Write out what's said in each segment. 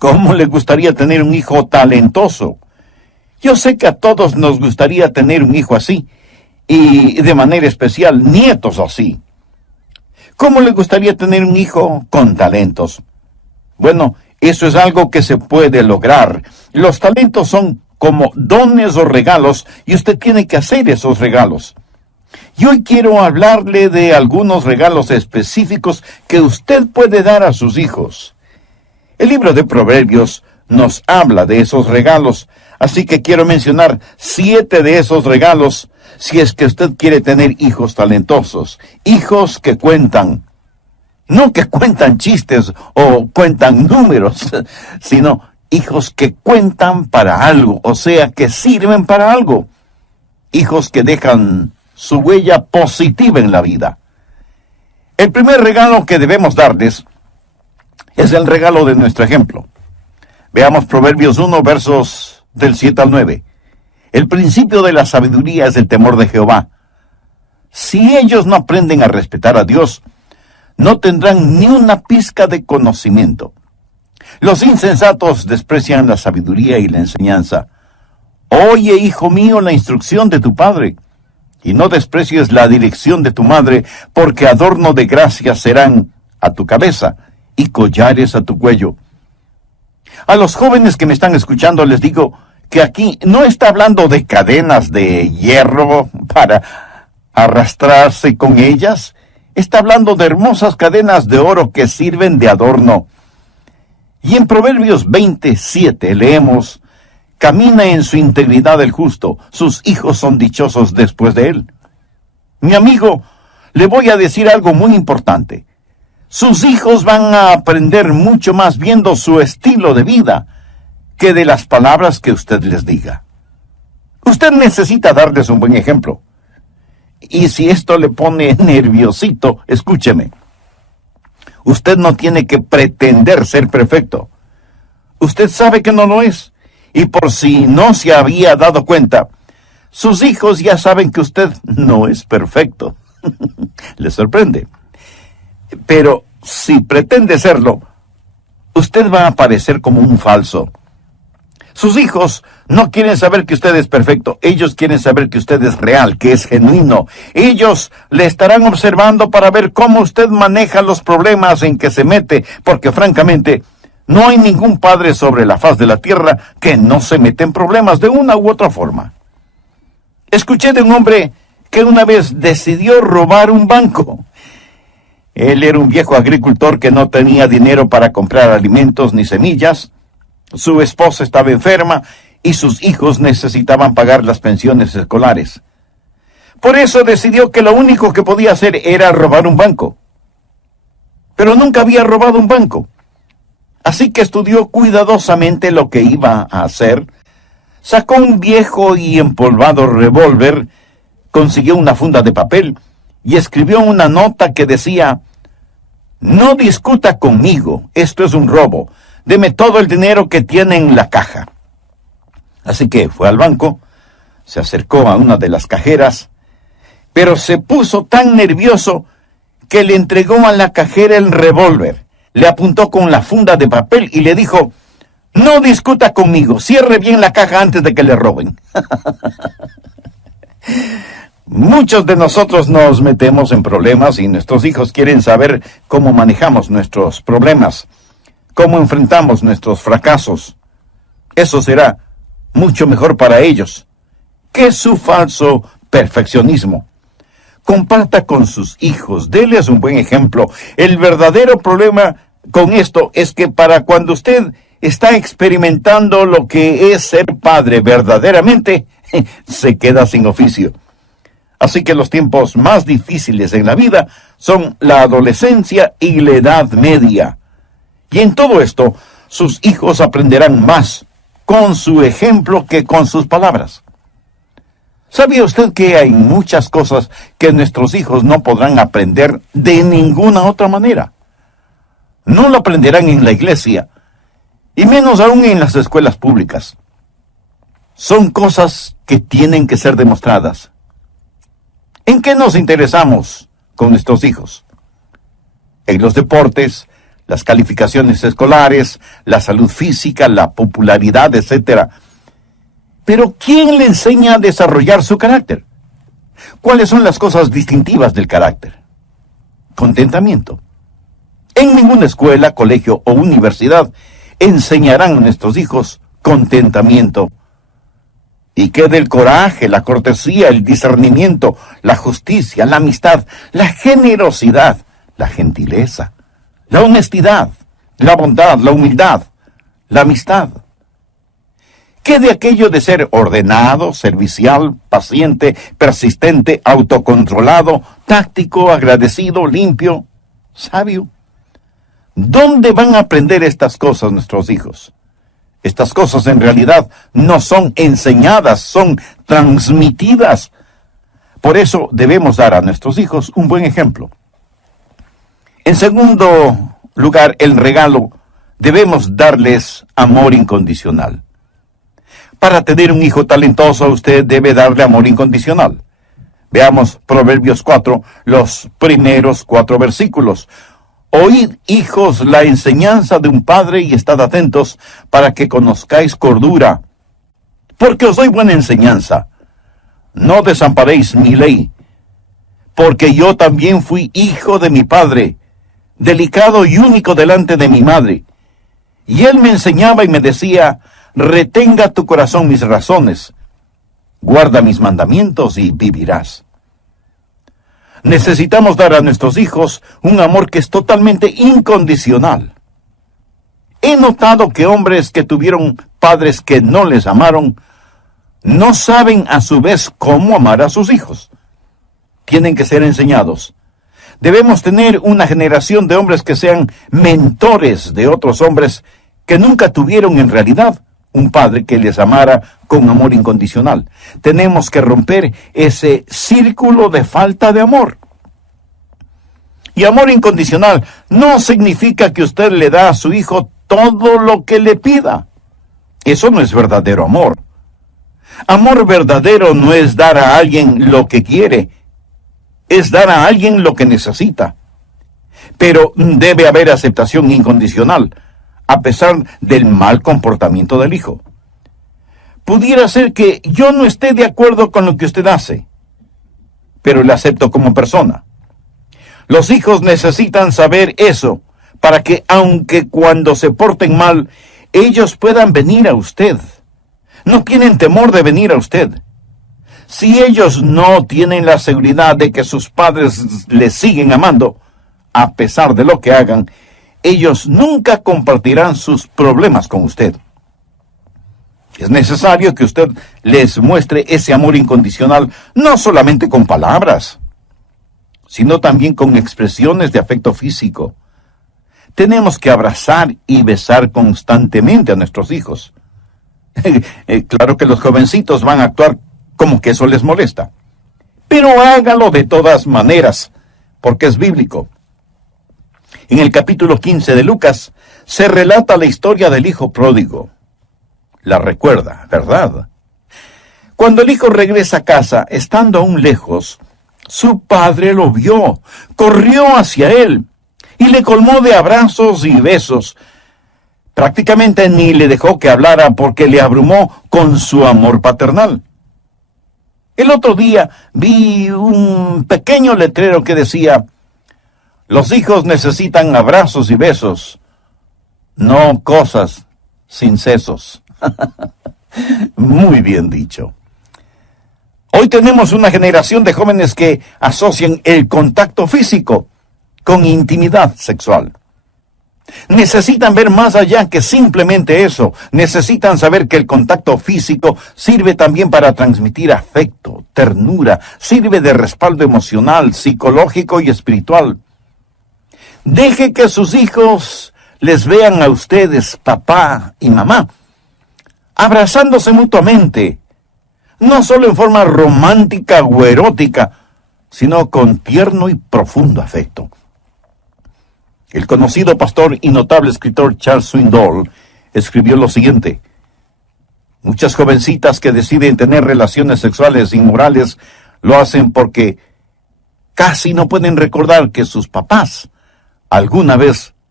¿Cómo le gustaría tener un hijo talentoso? Yo sé que a todos nos gustaría tener un hijo así, y de manera especial nietos así. ¿Cómo le gustaría tener un hijo con talentos? Bueno, eso es algo que se puede lograr. Los talentos son como dones o regalos, y usted tiene que hacer esos regalos. Y hoy quiero hablarle de algunos regalos específicos que usted puede dar a sus hijos. El libro de Proverbios nos habla de esos regalos, así que quiero mencionar 7 de esos regalos si es que usted quiere tener hijos talentosos, hijos que cuentan. No que cuentan chistes o cuentan números, sino hijos que cuentan para algo, o sea, que sirven para algo. Hijos que dejan su huella positiva en la vida. El primer regalo que debemos darles es el regalo de nuestro ejemplo. Veamos Proverbios 1, versos del 7 al 9. El principio de la sabiduría es el temor de Jehová. Si ellos no aprenden a respetar a Dios, no tendrán ni una pizca de conocimiento. Los insensatos desprecian la sabiduría y la enseñanza. Oye, hijo mío, la instrucción de tu padre, y no desprecies la dirección de tu madre, porque adorno de gracia serán a tu cabeza y collares a tu cuello. A los jóvenes que me están escuchando les digo que aquí no está hablando de cadenas de hierro para arrastrarse con ellas. Está hablando de hermosas cadenas de oro que sirven de adorno. Y en Proverbios 27 leemos: camina en su integridad el justo, sus hijos son dichosos después de él. Mi amigo, le voy a decir algo muy importante. Sus hijos van a aprender mucho más viendo su estilo de vida que de las palabras que usted les diga. Usted necesita darles un buen ejemplo. Y si esto le pone nerviosito, escúcheme. Usted no tiene que pretender ser perfecto. Usted sabe que no lo es. Y por si no se había dado cuenta, sus hijos ya saben que usted no es perfecto. ¿Les sorprende? Pero si pretende serlo, usted va a parecer como un falso. Sus hijos no quieren saber que usted es perfecto. Ellos quieren saber que usted es real, que es genuino. Ellos le estarán observando para ver cómo usted maneja los problemas en que se mete, porque francamente, no hay ningún padre sobre la faz de la tierra que no se mete en problemas de una u otra forma. Escuché de un hombre que una vez decidió robar un banco. Él era un viejo agricultor que no tenía dinero para comprar alimentos ni semillas. Su esposa estaba enferma y sus hijos necesitaban pagar las pensiones escolares. Por eso decidió que lo único que podía hacer era robar un banco. Pero nunca había robado un banco. Así que estudió cuidadosamente lo que iba a hacer. Sacó un viejo y empolvado revólver, consiguió una funda de papel y escribió una nota que decía: no discuta conmigo, esto es un robo. Deme todo el dinero que tiene en la caja. Así que fue al banco, se acercó a una de las cajeras, pero se puso tan nervioso que le entregó a la cajera el revólver. Le apuntó con la funda de papel y le dijo: no discuta conmigo, cierre bien la caja antes de que le roben. Muchos de nosotros nos metemos en problemas y nuestros hijos quieren saber cómo manejamos nuestros problemas, cómo enfrentamos nuestros fracasos. Eso será mucho mejor para ellos que su falso perfeccionismo. Comparta con sus hijos, déles un buen ejemplo. El verdadero problema con esto es que para cuando usted está experimentando lo que es ser padre verdaderamente, se queda sin oficio. Así que los tiempos más difíciles en la vida son la adolescencia y la edad media. Y en todo esto, sus hijos aprenderán más con su ejemplo que con sus palabras. ¿Sabía usted que hay muchas cosas que nuestros hijos no podrán aprender de ninguna otra manera? No lo aprenderán en la iglesia, y menos aún en las escuelas públicas. Son cosas que tienen que ser demostradas. ¿En qué nos interesamos con nuestros hijos? En los deportes, las calificaciones escolares, la salud física, la popularidad, etc. Pero ¿quién le enseña a desarrollar su carácter? ¿Cuáles son las cosas distintivas del carácter? Contentamiento. En ninguna escuela, colegio o universidad enseñarán a nuestros hijos contentamiento. ¿Y qué del coraje, la cortesía, el discernimiento, la justicia, la amistad, la generosidad, la gentileza, la honestidad, la bondad, la humildad, la amistad? ¿Qué de aquello de ser ordenado, servicial, paciente, persistente, autocontrolado, táctico, agradecido, limpio, sabio? ¿Dónde van a aprender estas cosas nuestros hijos? Estas cosas en realidad no son enseñadas, son transmitidas. Por eso debemos dar a nuestros hijos un buen ejemplo. En segundo lugar, el regalo, debemos darles amor incondicional. Para tener un hijo talentoso, usted debe darle amor incondicional. Veamos Proverbios 4, los primeros 4 versículos. Oíd, hijos, la enseñanza de un padre y estad atentos para que conozcáis cordura. Porque os doy buena enseñanza. No desamparéis mi ley. Porque yo también fui hijo de mi padre, delicado y único delante de mi madre. Y él me enseñaba y me decía, retenga tu corazón mis razones, guarda mis mandamientos y vivirás. Necesitamos dar a nuestros hijos un amor que es totalmente incondicional. He notado que hombres que tuvieron padres que no les amaron, no saben a su vez cómo amar a sus hijos. Tienen que ser enseñados. Debemos tener una generación de hombres que sean mentores de otros hombres que nunca tuvieron en realidad un padre que les amara con amor incondicional. Tenemos que romper ese círculo de falta de amor. Y amor incondicional no significa que usted le da a su hijo todo lo que le pida. Eso no es verdadero amor. Amor verdadero no es dar a alguien lo que quiere, es dar a alguien lo que necesita. Pero debe haber aceptación incondicional, a pesar del mal comportamiento del hijo. Pudiera ser que yo no esté de acuerdo con lo que usted hace, pero le acepto como persona. Los hijos necesitan saber eso, para que aunque cuando se porten mal, ellos puedan venir a usted. No tienen temor de venir a usted. Si ellos no tienen la seguridad de que sus padres les siguen amando, a pesar de lo que hagan, ellos nunca compartirán sus problemas con usted. Es necesario que usted les muestre ese amor incondicional, no solamente con palabras, sino también con expresiones de afecto físico. Tenemos que abrazar y besar constantemente a nuestros hijos. Claro que los jovencitos van a actuar como que eso les molesta, pero hágalo de todas maneras, porque es bíblico. En el capítulo 15 de Lucas se relata la historia del hijo pródigo. La recuerda, ¿verdad? Cuando el hijo regresa a casa, estando aún lejos, su padre lo vio, corrió hacia él y le colmó de abrazos y besos. Prácticamente ni le dejó que hablara porque le abrumó con su amor paternal. El otro día vi un pequeño letrero que decía: los hijos necesitan abrazos y besos, no cosas sin sesos. Muy bien dicho. Hoy tenemos una generación de jóvenes que asocian el contacto físico con intimidad sexual. Necesitan ver más allá que simplemente eso. Necesitan saber que el contacto físico sirve también para transmitir afecto, ternura, sirve de respaldo emocional, psicológico y espiritual. Deje que sus hijos les vean a ustedes, papá y mamá, abrazándose mutuamente, no solo en forma romántica o erótica, sino con tierno y profundo afecto. El conocido pastor y notable escritor Charles Swindoll escribió lo siguiente: muchas jovencitas que deciden tener relaciones sexuales inmorales lo hacen porque casi no pueden recordar que sus papás alguna vez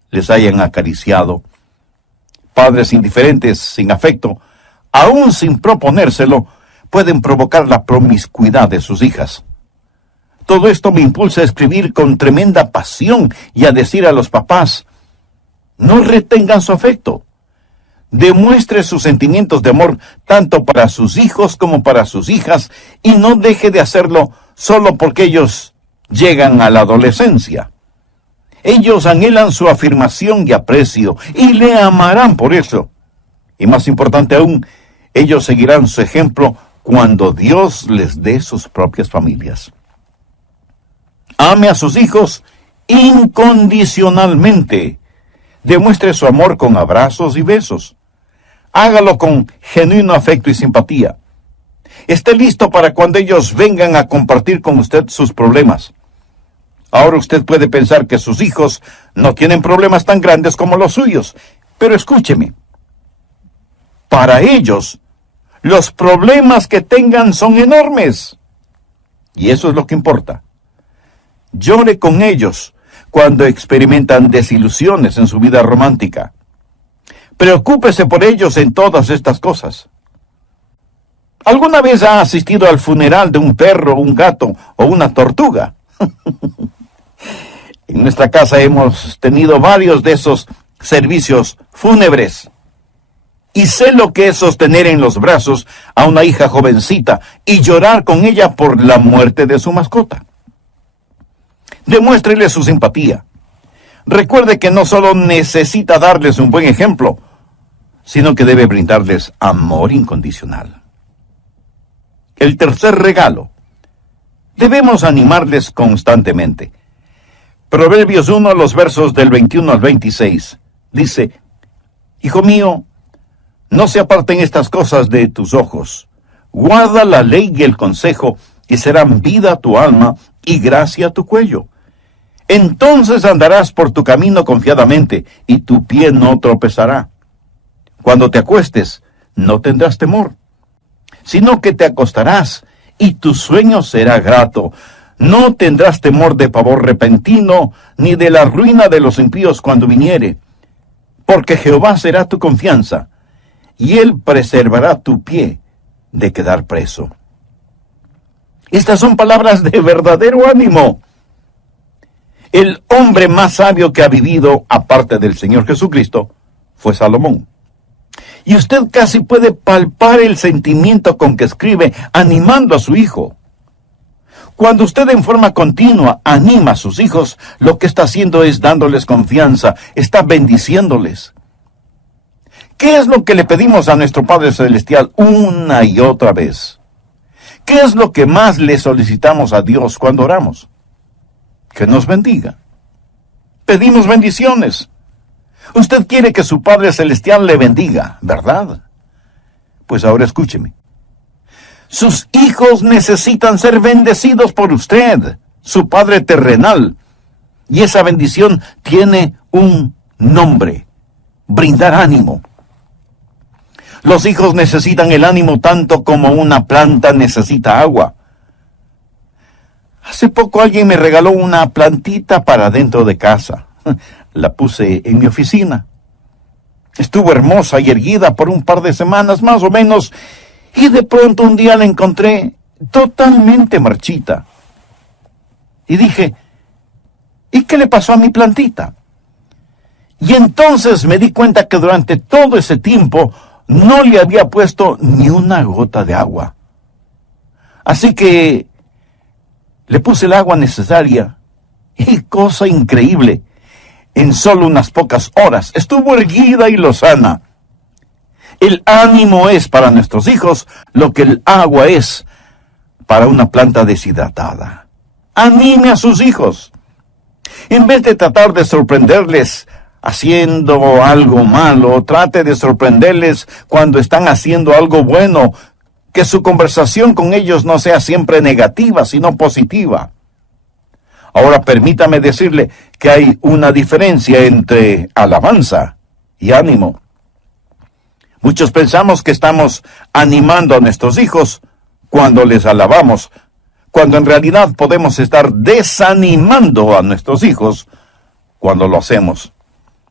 les hayan acariciado. Padres indiferentes, sin afecto, aún sin proponérselo, pueden provocar la promiscuidad de sus hijas. Todo esto me impulsa a escribir con tremenda pasión y a decir a los papás: no retengan su afecto. Demuestre sus sentimientos de amor tanto para sus hijos como para sus hijas, y no deje de hacerlo solo porque ellos llegan a la adolescencia. Ellos anhelan su afirmación y aprecio, y le amarán por eso. Y más importante aún, ellos seguirán su ejemplo cuando Dios les dé sus propias familias. Ame a sus hijos incondicionalmente. Demuestre su amor con abrazos y besos. Hágalo con genuino afecto y simpatía. Esté listo para cuando ellos vengan a compartir con usted sus problemas. Ahora usted puede pensar que sus hijos no tienen problemas tan grandes como los suyos, pero escúcheme. Para ellos, los problemas que tengan son enormes. Y eso es lo que importa. Llore con ellos cuando experimentan desilusiones en su vida romántica. Preocúpese por ellos en todas estas cosas. ¿Alguna vez ha asistido al funeral de un perro, un gato o una tortuga? En nuestra casa hemos tenido varios de esos servicios fúnebres. Y sé lo que es sostener en los brazos a una hija jovencita y llorar con ella por la muerte de su mascota. Demuéstrele su simpatía. Recuerde que no solo necesita darles un buen ejemplo, sino que debe brindarles amor incondicional. El tercer regalo. Debemos animarles constantemente. Proverbios 1, los versos del 21 al 26, dice: Hijo mío, no se aparten estas cosas de tus ojos. Guarda la ley y el consejo, y serán vida a tu alma y gracia a tu cuello. Entonces andarás por tu camino confiadamente, y tu pie no tropezará. Cuando te acuestes, no tendrás temor, sino que te acostarás, y tu sueño será grato. No tendrás temor de pavor repentino, ni de la ruina de los impíos cuando viniere. Porque Jehová será tu confianza, y Él preservará tu pie de quedar preso. Estas son palabras de verdadero ánimo. El hombre más sabio que ha vivido, aparte del Señor Jesucristo, fue Salomón. Y usted casi puede palpar el sentimiento con que escribe, animando a su hijo. Cuando usted en forma continua anima a sus hijos, lo que está haciendo es dándoles confianza, está bendiciéndoles. ¿Qué es lo que le pedimos a nuestro Padre Celestial una y otra vez? ¿Qué es lo que más le solicitamos a Dios cuando oramos? Que nos bendiga. Pedimos bendiciones. Usted quiere que su Padre Celestial le bendiga, ¿verdad? Pues ahora escúcheme. Sus hijos necesitan ser bendecidos por usted, su Padre terrenal. Y esa bendición tiene un nombre: brindar ánimo. Los hijos necesitan el ánimo tanto como una planta necesita agua. Hace poco alguien me regaló una plantita para dentro de casa. La puse en mi oficina. Estuvo hermosa y erguida por un par de semanas más o menos, y de pronto un día la encontré totalmente marchita. Y dije: ¿y qué le pasó a mi plantita? Y entonces me di cuenta que durante todo ese tiempo no le había puesto ni una gota de agua. Así que le puse el agua necesaria, y cosa increíble, en solo unas pocas horas estuvo erguida y lozana. El ánimo es para nuestros hijos lo que el agua es para una planta deshidratada. Anime a sus hijos. En vez de tratar de sorprenderles haciendo algo malo, trate de sorprenderles cuando están haciendo algo bueno. Que su conversación con ellos no sea siempre negativa, sino positiva. Ahora permítame decirle que hay una diferencia entre alabanza y ánimo. Muchos pensamos que estamos animando a nuestros hijos cuando les alabamos, cuando en realidad podemos estar desanimando a nuestros hijos cuando lo hacemos.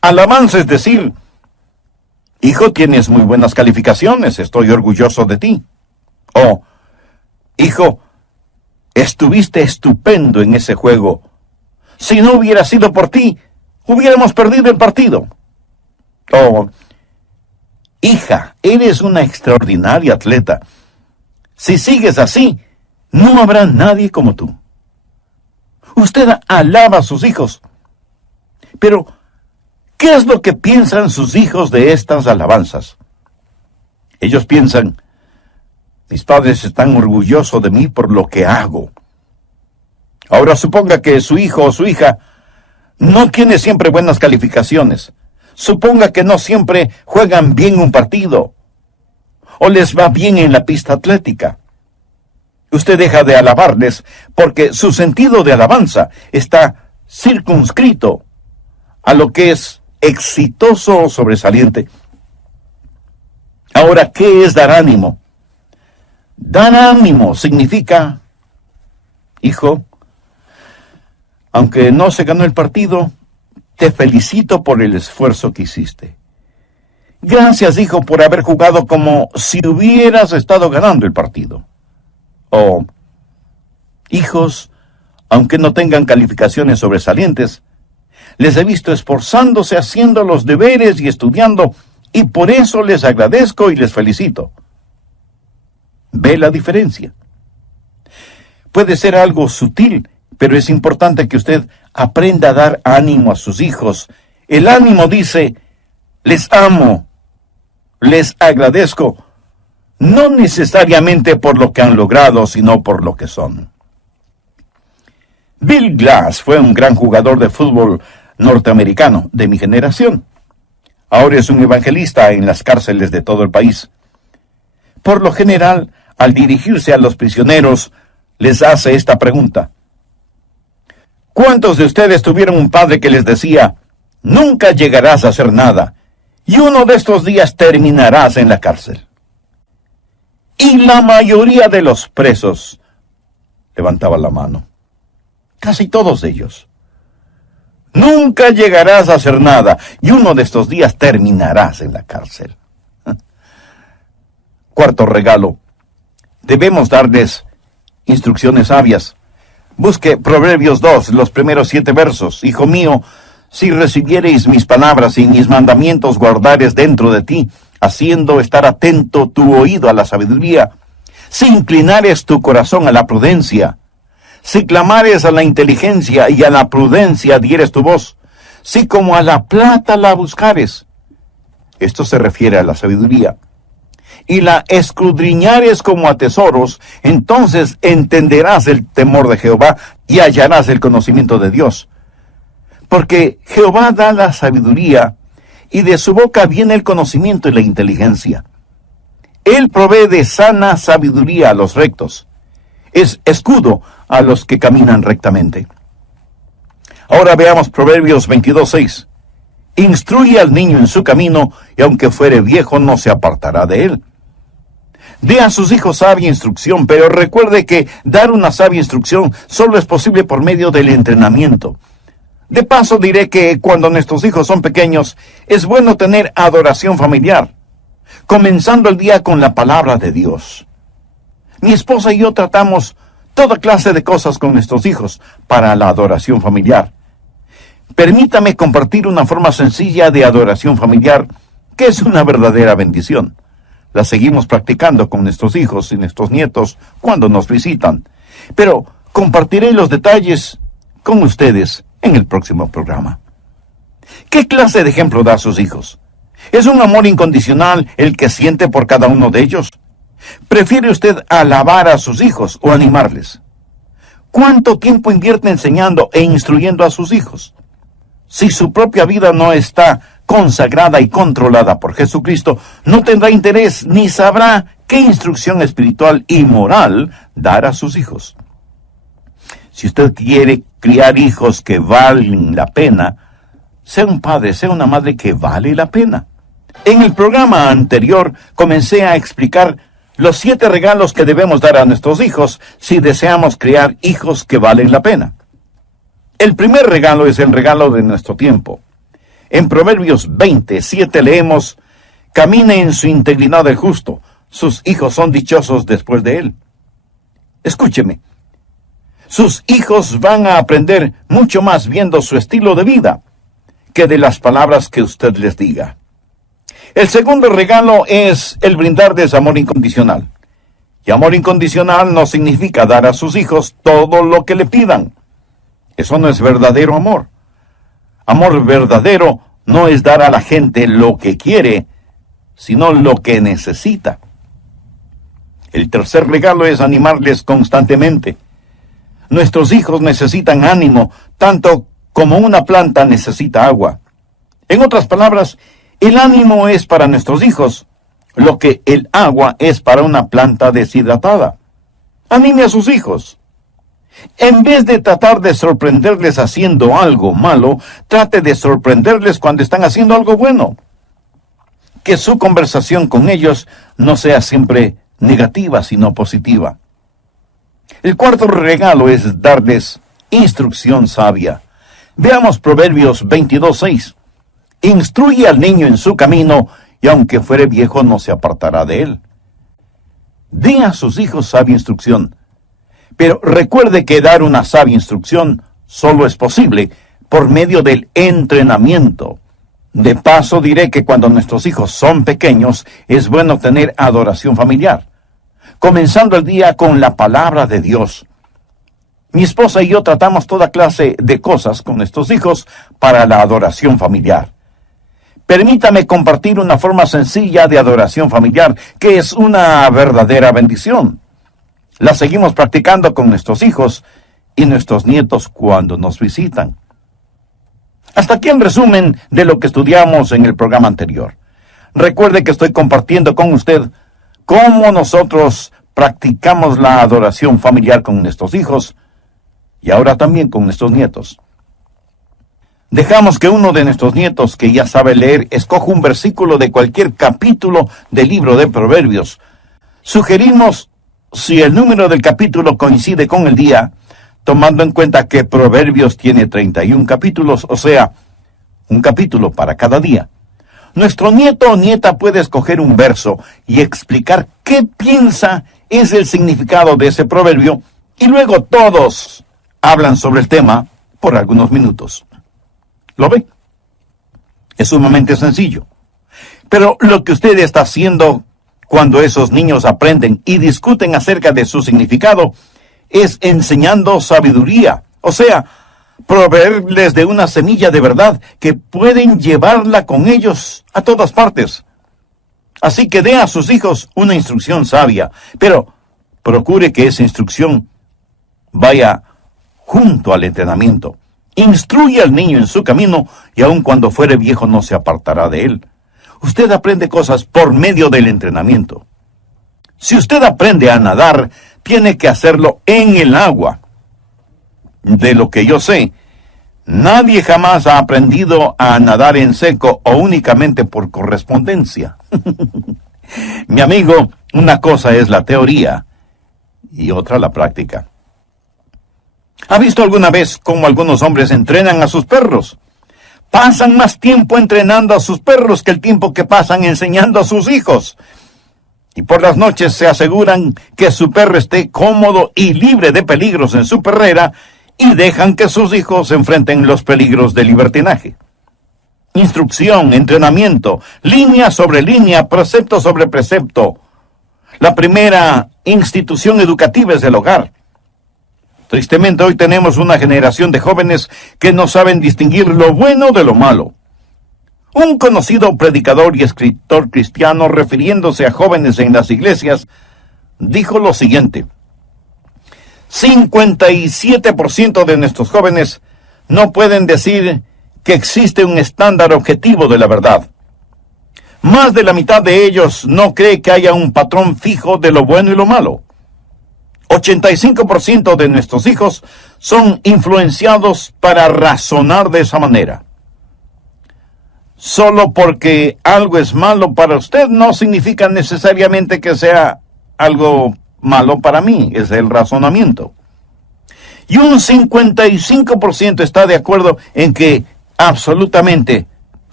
Alabanza es decir, hijo, tienes muy buenas calificaciones, estoy orgulloso de ti. O, hijo, estuviste estupendo en ese juego. Si no hubiera sido por ti, hubiéramos perdido el partido. O, hija, eres una extraordinaria atleta. Si sigues así, no habrá nadie como tú. Usted alaba a sus hijos. Pero, ¿qué es lo que piensan sus hijos de estas alabanzas? Ellos piensan, mis padres están orgullosos de mí por lo que hago. Ahora suponga que su hijo o su hija no tiene siempre buenas calificaciones. Suponga que no siempre juegan bien un partido o les va bien en la pista atlética. Usted deja de alabarles porque su sentido de alabanza está circunscrito a lo que es exitoso o sobresaliente. Ahora, ¿qué es dar ánimo? Dar ánimo significa, hijo, aunque no se ganó el partido, te felicito por el esfuerzo que hiciste. Gracias, hijo, por haber jugado como si hubieras estado ganando el partido. O, hijos, aunque no tengan calificaciones sobresalientes, les he visto esforzándose haciendo los deberes y estudiando, y por eso les agradezco y les felicito. ¿Ve la diferencia? Puede ser algo sutil, pero es importante que usted aprenda a dar ánimo a sus hijos. El ánimo dice, les amo, les agradezco, no necesariamente por lo que han logrado, sino por lo que son. Bill Glass fue un gran jugador de fútbol norteamericano de mi generación. Ahora es un evangelista en las cárceles de todo el país. Por lo general, al dirigirse a los prisioneros, les hace esta pregunta. ¿Cuántos de ustedes tuvieron un padre que les decía, nunca llegarás a hacer nada, y uno de estos días terminarás en la cárcel? Y la mayoría de los presos levantaban la mano. Casi todos ellos. Nunca llegarás a hacer nada, y uno de estos días terminarás en la cárcel. Cuarto regalo. Debemos darles instrucciones sabias. Busque Proverbios 2, los primeros 7 versos. Hijo mío, si recibiereis mis palabras y mis mandamientos guardares dentro de ti, haciendo estar atento tu oído a la sabiduría, si inclinares tu corazón a la prudencia, si clamares a la inteligencia y a la prudencia dieres tu voz, si como a la plata la buscares. Esto se refiere a la sabiduría. Y la escudriñares como a tesoros, entonces entenderás el temor de Jehová y hallarás el conocimiento de Dios. Porque Jehová da la sabiduría, y de su boca viene el conocimiento y la inteligencia. Él provee de sana sabiduría a los rectos. Es escudo a los que caminan rectamente. Ahora veamos Proverbios 22:6. Instruye al niño en su camino, y aunque fuere viejo, no se apartará de él. Dé a sus hijos sabia instrucción, pero recuerde que dar una sabia instrucción solo es posible por medio del entrenamiento. De paso diré que cuando nuestros hijos son pequeños, es bueno tener adoración familiar, comenzando el día con la palabra de Dios. Mi esposa y yo tratamos toda clase de cosas con nuestros hijos para la adoración familiar. Permítame compartir una forma sencilla de adoración familiar, que es una verdadera bendición. La seguimos practicando con nuestros hijos y nuestros nietos cuando nos visitan. Pero compartiré los detalles con ustedes en el próximo programa. ¿Qué clase de ejemplo da a sus hijos? ¿Es un amor incondicional el que siente por cada uno de ellos? ¿Prefiere usted alabar a sus hijos o animarles? ¿Cuánto tiempo invierte enseñando e instruyendo a sus hijos? Si su propia vida no está consagrada y controlada por Jesucristo, no tendrá interés ni sabrá qué instrucción espiritual y moral dar a sus hijos. Si usted quiere criar hijos que valen la pena, sea un padre, sea una madre que vale la pena. En el programa anterior comencé a explicar los 7 regalos que debemos dar a nuestros hijos si deseamos criar hijos que valen la pena. El primer regalo es el regalo de nuestro tiempo. En Proverbios 27 leemos: camina en su integridad el justo, sus hijos son dichosos después de él. Escúcheme, sus hijos van a aprender mucho más viendo su estilo de vida que de las palabras que usted les diga. El segundo regalo es el brindarles amor incondicional. Y amor incondicional no significa dar a sus hijos todo lo que le pidan. Eso no es verdadero amor. Amor verdadero no es dar a la gente lo que quiere, sino lo que necesita. El tercer regalo es animarles constantemente. Nuestros hijos necesitan ánimo, tanto como una planta necesita agua. En otras palabras, el ánimo es para nuestros hijos lo que el agua es para una planta deshidratada. Anime a sus hijos. En vez de tratar de sorprenderles haciendo algo malo, trate de sorprenderles cuando están haciendo algo bueno. Que su conversación con ellos no sea siempre negativa, sino positiva. El cuarto regalo es darles instrucción sabia. Veamos Proverbios 22:6. Instruye al niño en su camino, y aunque fuere viejo no se apartará de él. Dé a sus hijos sabia instrucción. Pero recuerde que dar una sabia instrucción solo es posible por medio del entrenamiento. De paso diré que cuando nuestros hijos son pequeños es bueno tener adoración familiar, comenzando el día con la palabra de Dios. Mi esposa y yo tratamos toda clase de cosas con nuestros hijos para la adoración familiar. Permítame compartir una forma sencilla de adoración familiar, que es una verdadera bendición. La seguimos practicando con nuestros hijos y nuestros nietos cuando nos visitan. Hasta aquí el resumen de lo que estudiamos en el programa anterior. Recuerde que estoy compartiendo con usted cómo nosotros practicamos la adoración familiar con nuestros hijos y ahora también con nuestros nietos. Dejamos que uno de nuestros nietos, que ya sabe leer, escoja un versículo de cualquier capítulo del libro de Proverbios. Sugerimos, si el número del capítulo coincide con el día, tomando en cuenta que Proverbios tiene 31 capítulos, o sea, un capítulo para cada día. Nuestro nieto o nieta puede escoger un verso y explicar qué piensa es el significado de ese proverbio, y luego todos hablan sobre el tema por algunos minutos. ¿Lo ve? Es sumamente sencillo. Pero lo que usted está haciendo cuando esos niños aprenden y discuten acerca de su significado es enseñando sabiduría, o sea, proveerles de una semilla de verdad que pueden llevarla con ellos a todas partes. Así que dé a sus hijos una instrucción sabia, pero procure que esa instrucción vaya junto al entrenamiento. Instruye al niño en su camino, y aun cuando fuere viejo no se apartará de él. Usted aprende cosas por medio del entrenamiento. Si usted aprende a nadar, tiene que hacerlo en el agua. De lo que yo sé, nadie jamás ha aprendido a nadar en seco o únicamente por correspondencia. Mi amigo, una cosa es la teoría y otra la práctica. ¿Ha visto alguna vez cómo algunos hombres entrenan a sus perros? Pasan más tiempo entrenando a sus perros que el tiempo que pasan enseñando a sus hijos. Y por las noches se aseguran que su perro esté cómodo y libre de peligros en su perrera, y dejan que sus hijos enfrenten los peligros del libertinaje. Instrucción, entrenamiento, línea sobre línea, precepto sobre precepto. La primera institución educativa es el hogar. Tristemente hoy tenemos una generación de jóvenes que no saben distinguir lo bueno de lo malo. Un conocido predicador y escritor cristiano, refiriéndose a jóvenes en las iglesias, dijo lo siguiente: 57% de nuestros jóvenes no pueden decir que existe un estándar objetivo de la verdad. Más de la mitad de ellos no cree que haya un patrón fijo de lo bueno y lo malo. 85% de nuestros hijos son influenciados para razonar de esa manera. Solo porque algo es malo para usted no significa necesariamente que sea algo malo para mí, es el razonamiento. Y un 55% está de acuerdo en que absolutamente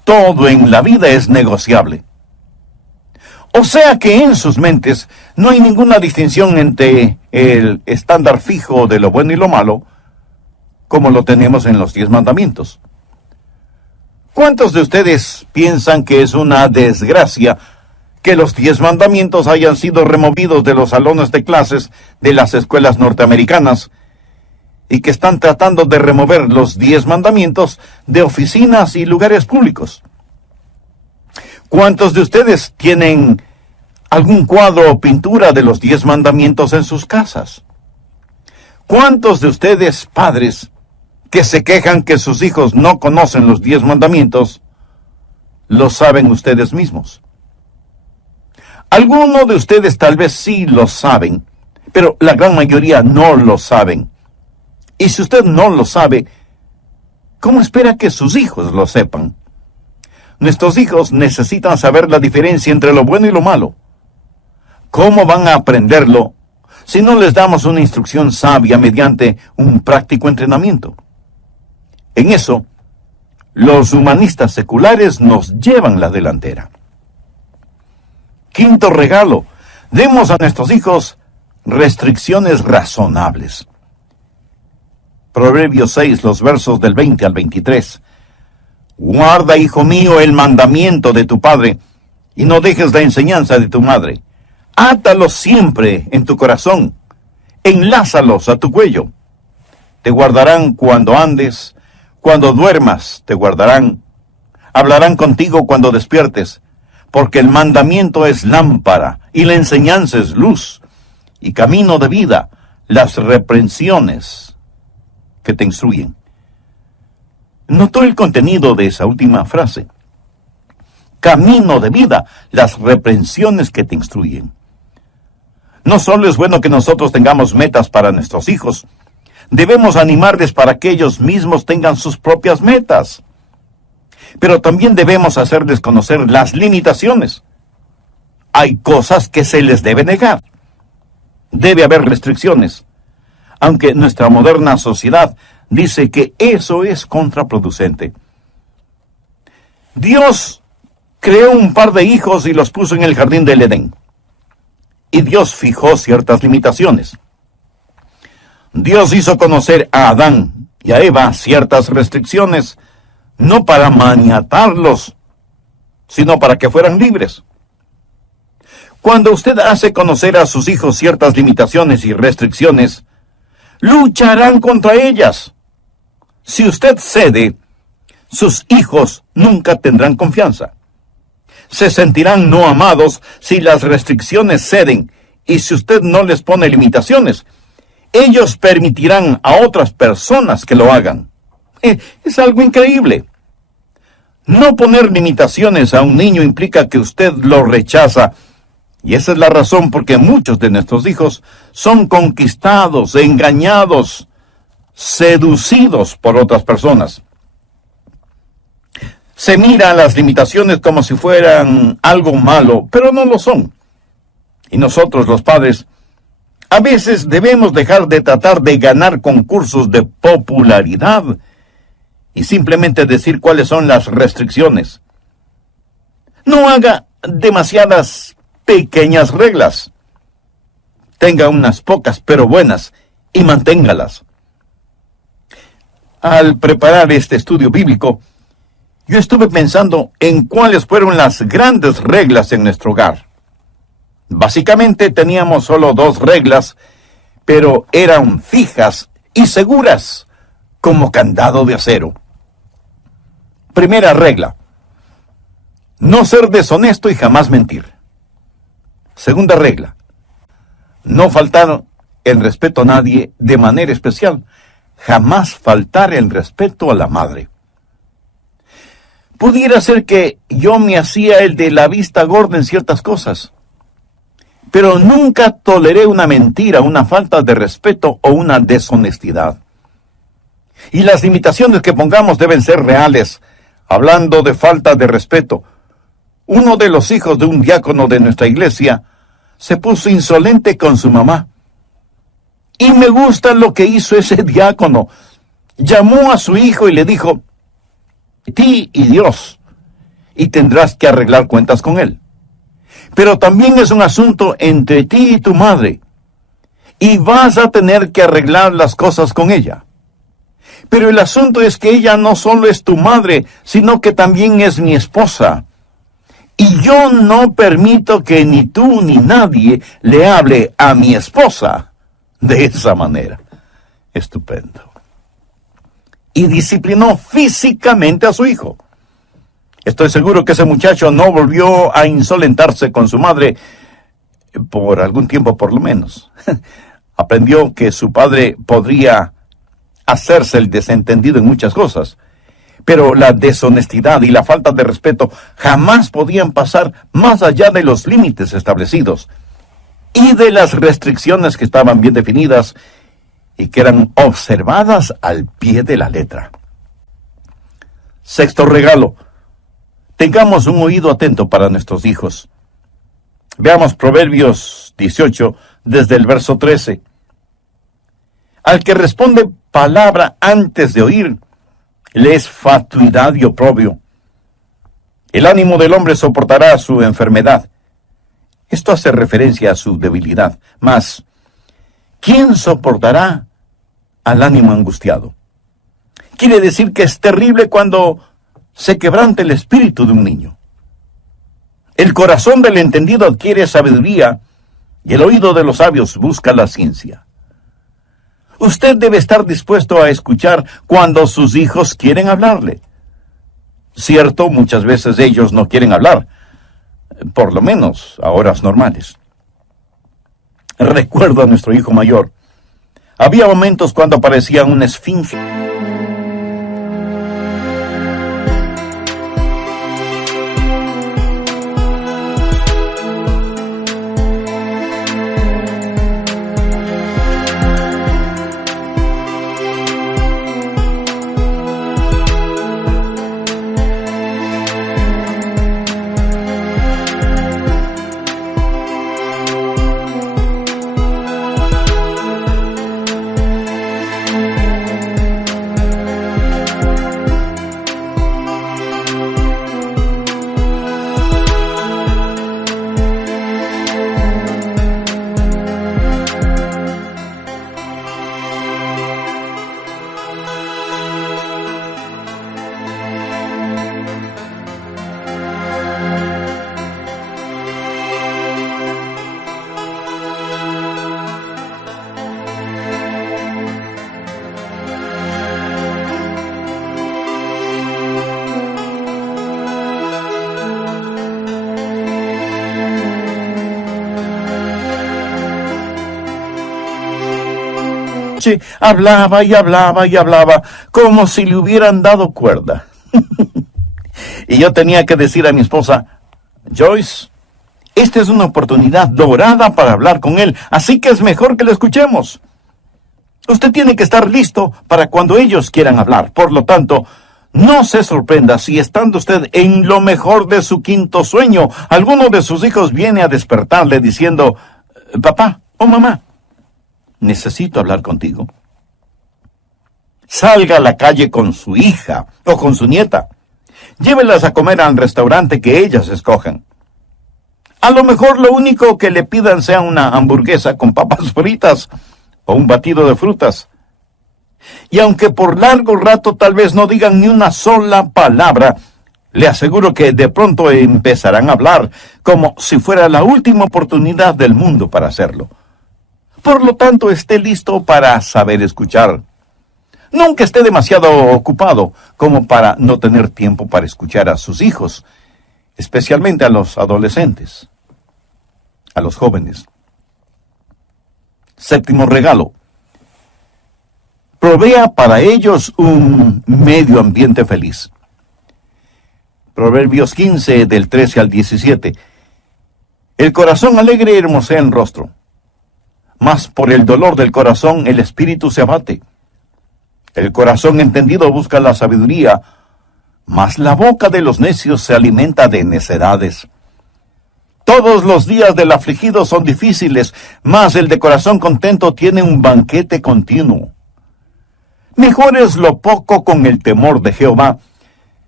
todo en la vida es negociable. O sea que en sus mentes no hay ninguna distinción entre el estándar fijo de lo bueno y lo malo, como lo tenemos en los 10 mandamientos. ¿Cuántos de ustedes piensan que es una desgracia que los 10 mandamientos hayan sido removidos de los salones de clases de las escuelas norteamericanas y que están tratando de remover los 10 mandamientos de oficinas y lugares públicos? ¿Cuántos de ustedes tienen algún cuadro o pintura de los 10 mandamientos en sus casas? ¿Cuántos de ustedes, padres, que se quejan que sus hijos no conocen los 10 mandamientos, lo saben ustedes mismos? Algunos de ustedes tal vez sí lo saben, pero la gran mayoría no lo saben. Y si usted no lo sabe, ¿cómo espera que sus hijos lo sepan? Nuestros hijos necesitan saber la diferencia entre lo bueno y lo malo. ¿Cómo van a aprenderlo si no les damos una instrucción sabia mediante un práctico entrenamiento? En eso, los humanistas seculares nos llevan la delantera. Quinto regalo: demos a nuestros hijos restricciones razonables. Proverbios 6, los versos del 20 al 23. Guarda, hijo mío, el mandamiento de tu padre, y no dejes la enseñanza de tu madre. Átalos siempre en tu corazón, enlázalos a tu cuello. Te guardarán cuando andes, cuando duermas te guardarán. Hablarán contigo cuando despiertes, porque el mandamiento es lámpara, y la enseñanza es luz, y camino de vida, las reprensiones que te instruyen. ¿Notó el contenido de esa última frase? Camino de vida, las reprensiones que te instruyen. No solo es bueno que nosotros tengamos metas para nuestros hijos, debemos animarles para que ellos mismos tengan sus propias metas. Pero también debemos hacerles conocer las limitaciones. Hay cosas que se les debe negar. Debe haber restricciones, aunque nuestra moderna sociedad dice que eso es contraproducente. Dios creó un par de hijos y los puso en el jardín del Edén. Y Dios fijó ciertas limitaciones. Dios hizo conocer a Adán y a Eva ciertas restricciones, no para maniatarlos, sino para que fueran libres. Cuando usted hace conocer a sus hijos ciertas limitaciones y restricciones, lucharán contra ellas. Si usted cede, sus hijos nunca tendrán confianza. Se sentirán no amados si las restricciones ceden, y si usted no les pone limitaciones, ellos permitirán a otras personas que lo hagan. Es algo increíble. No poner limitaciones a un niño implica que usted lo rechaza, y esa es la razón por qué muchos de nuestros hijos son conquistados, engañados, seducidos por otras personas. Se mira a las limitaciones como si fueran algo malo, pero no lo son. Y nosotros, los padres, a veces debemos dejar de tratar de ganar concursos de popularidad y simplemente decir cuáles son las restricciones. No haga demasiadas pequeñas reglas. Tenga unas pocas, pero buenas, y manténgalas. Al preparar este estudio bíblico, yo estuve pensando en cuáles fueron las grandes reglas en nuestro hogar. Básicamente teníamos solo 2 reglas, pero eran fijas y seguras, como candado de acero. Primera regla: no ser deshonesto y jamás mentir. Segunda regla: no faltar el respeto a nadie, de manera especial, jamás faltar el respeto a la madre. Pudiera ser que yo me hacía el de la vista gorda en ciertas cosas, pero nunca toleré una mentira, una falta de respeto o una deshonestidad. Y las limitaciones que pongamos deben ser reales. Hablando de falta de respeto, uno de los hijos de un diácono de nuestra iglesia se puso insolente con su mamá. Y me gusta lo que hizo ese diácono. Llamó a su hijo y le dijo: ti y Dios, y tendrás que arreglar cuentas con él. Pero también es un asunto entre ti y tu madre, y vas a tener que arreglar las cosas con ella. Pero el asunto es que ella no solo es tu madre, sino que también es mi esposa. Y yo no permito que ni tú ni nadie le hable a mi esposa de esa manera. Estupendo. Y disciplinó físicamente a su hijo. Estoy seguro que ese muchacho no volvió a insolentarse con su madre por algún tiempo por lo menos. Aprendió que su padre podría hacerse el desentendido en muchas cosas, pero la deshonestidad y la falta de respeto jamás podían pasar más allá de los límites establecidos y de las restricciones que estaban bien definidas y que eran observadas al pie de la letra. Sexto regalo: tengamos un oído atento para nuestros hijos. Veamos Proverbios 18, desde el verso 13. Al que responde palabra antes de oír, le es fatuidad y oprobio. El ánimo del hombre soportará su enfermedad. Esto hace referencia a su debilidad. Mas, ¿quién soportará al ánimo angustiado? Quiere decir que es terrible cuando se quebranta el espíritu de un niño. El corazón del entendido adquiere sabiduría y el oído de los sabios busca la ciencia. Usted debe estar dispuesto a escuchar cuando sus hijos quieren hablarle. Cierto, muchas veces ellos no quieren hablar, por lo menos a horas normales. Recuerdo a nuestro hijo mayor. Había momentos cuando parecía una esfinge. Hablaba y hablaba y hablaba, como si le hubieran dado cuerda. Y yo tenía que decir a mi esposa: Joyce, esta es una oportunidad dorada para hablar con él, así que es mejor que lo escuchemos. Usted tiene que estar listo para cuando ellos quieran hablar. Por lo tanto, no se sorprenda si, estando usted en lo mejor de su quinto sueño, alguno de sus hijos viene a despertarle diciendo: papá o mamá, necesito hablar contigo. Salga a la calle con su hija o con su nieta. Llévelas a comer al restaurante que ellas escojan. A lo mejor lo único que le pidan sea una hamburguesa con papas fritas o un batido de frutas. Y aunque por largo rato tal vez no digan ni una sola palabra, le aseguro que de pronto empezarán a hablar como si fuera la última oportunidad del mundo para hacerlo. Por lo tanto, esté listo para saber escuchar. Nunca esté demasiado ocupado como para no tener tiempo para escuchar a sus hijos, especialmente a los adolescentes, a los jóvenes. Séptimo regalo: provea para ellos un medio ambiente feliz. Proverbios 15, del 13 al 17. El corazón alegre hermosea el rostro, mas por el dolor del corazón el espíritu se abate. El corazón entendido busca la sabiduría, mas la boca de los necios se alimenta de necedades. Todos los días del afligido son difíciles, mas el de corazón contento tiene un banquete continuo. Mejor es lo poco con el temor de Jehová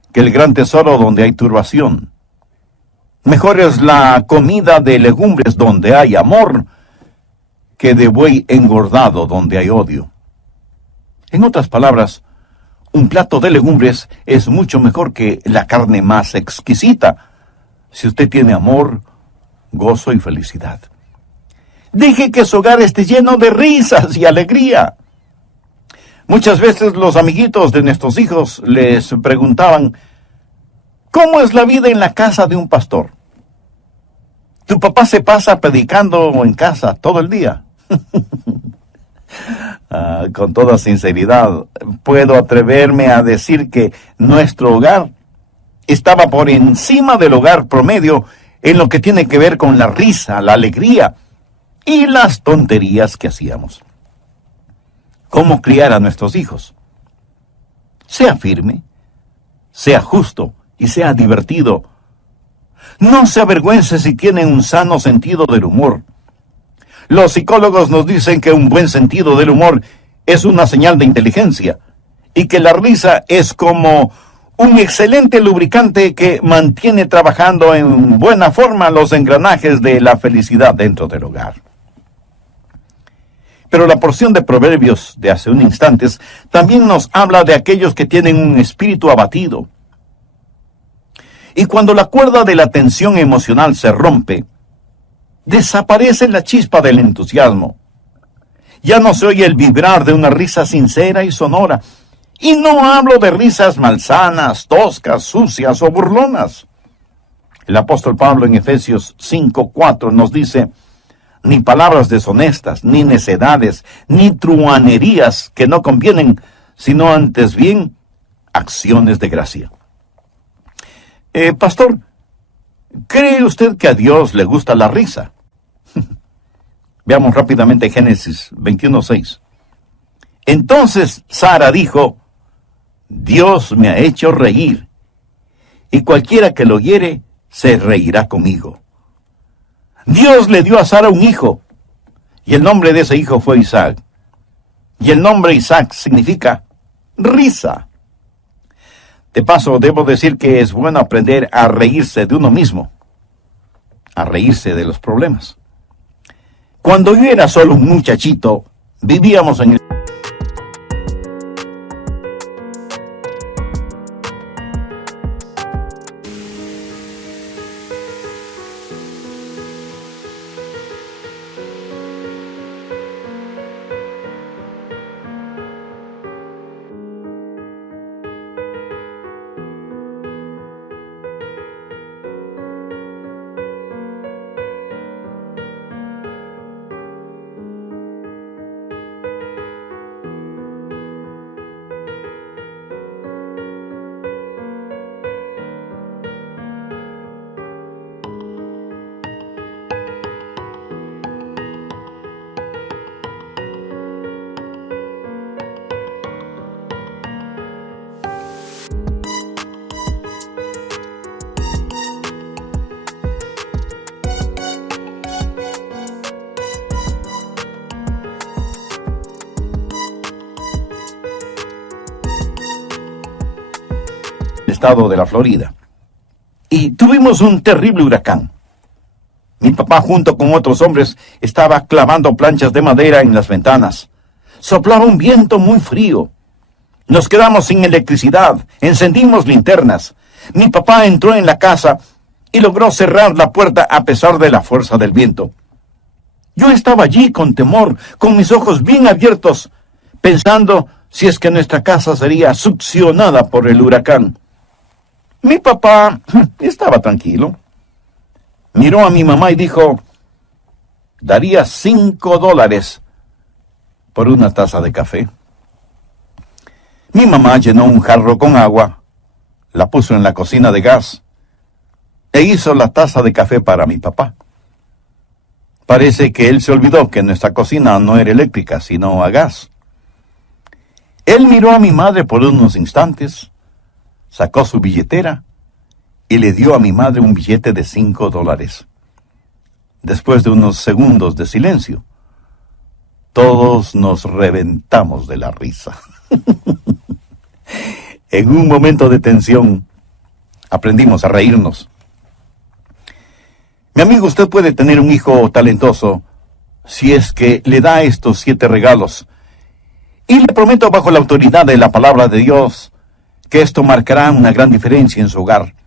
que el gran tesoro donde hay turbación. Mejor es la comida de legumbres donde hay amor que de buey engordado donde hay odio. En otras palabras, un plato de legumbres es mucho mejor que la carne más exquisita, si usted tiene amor, gozo y felicidad. Deje que su hogar esté lleno de risas y alegría. Muchas veces los amiguitos de nuestros hijos les preguntaban, ¿cómo es la vida en la casa de un pastor? ¿Tu papá se pasa predicando en casa todo el día? Con toda sinceridad, puedo atreverme a decir que nuestro hogar estaba por encima del hogar promedio en lo que tiene que ver con la risa, la alegría y las tonterías que hacíamos. ¿Cómo criar a nuestros hijos? Sea firme, sea justo y sea divertido. No se avergüence si tiene un sano sentido del humor. Los psicólogos nos dicen que un buen sentido del humor es una señal de inteligencia y que la risa es como un excelente lubricante que mantiene trabajando en buena forma los engranajes de la felicidad dentro del hogar. Pero la porción de Proverbios de hace un instante también nos habla de aquellos que tienen un espíritu abatido. Y cuando la cuerda de la tensión emocional se rompe, desaparece la chispa del entusiasmo. Ya no se oye el vibrar de una risa sincera y sonora. Y no hablo de risas malsanas, toscas, sucias o burlonas. El apóstol Pablo en Efesios 5:4 nos dice, ni palabras deshonestas, ni necedades, ni truhanerías que no convienen, sino antes bien acciones de gracia. Pastor, ¿cree usted que a Dios le gusta la risa? Veamos rápidamente Génesis 21:6. Entonces Sara dijo, Dios me ha hecho reír, y cualquiera que lo oyere se reirá conmigo. Dios le dio a Sara un hijo, y el nombre de ese hijo fue Isaac. Y el nombre Isaac significa risa. De paso, debo decir que es bueno aprender a reírse de uno mismo, a reírse de los problemas. Cuando yo era solo un muchachito, vivíamos en el estado de la Florida. Y tuvimos un terrible huracán. Mi papá junto con otros hombres estaba clavando planchas de madera en las ventanas. Soplaba un viento muy frío. Nos quedamos sin electricidad, encendimos linternas. Mi papá entró en la casa y logró cerrar la puerta a pesar de la fuerza del viento. Yo estaba allí con temor, con mis ojos bien abiertos, pensando si es que nuestra casa sería succionada por el huracán. Mi papá estaba tranquilo. Miró a mi mamá y dijo, daría $5 por una taza de café. Mi mamá llenó un jarro con agua, la puso en la cocina de gas e hizo la taza de café para mi papá. Parece que él se olvidó que nuestra cocina no era eléctrica, sino a gas. Él miró a mi madre por unos instantes, sacó su billetera y le dio a mi madre un billete de $5. Después de unos segundos de silencio, todos nos reventamos de la risa. En un momento de tensión, aprendimos a reírnos. Mi amigo, usted puede tener un hijo talentoso si es que le da estos 7 regalos. Y le prometo bajo la autoridad de la palabra de Dios que esto marcará una gran diferencia en su hogar.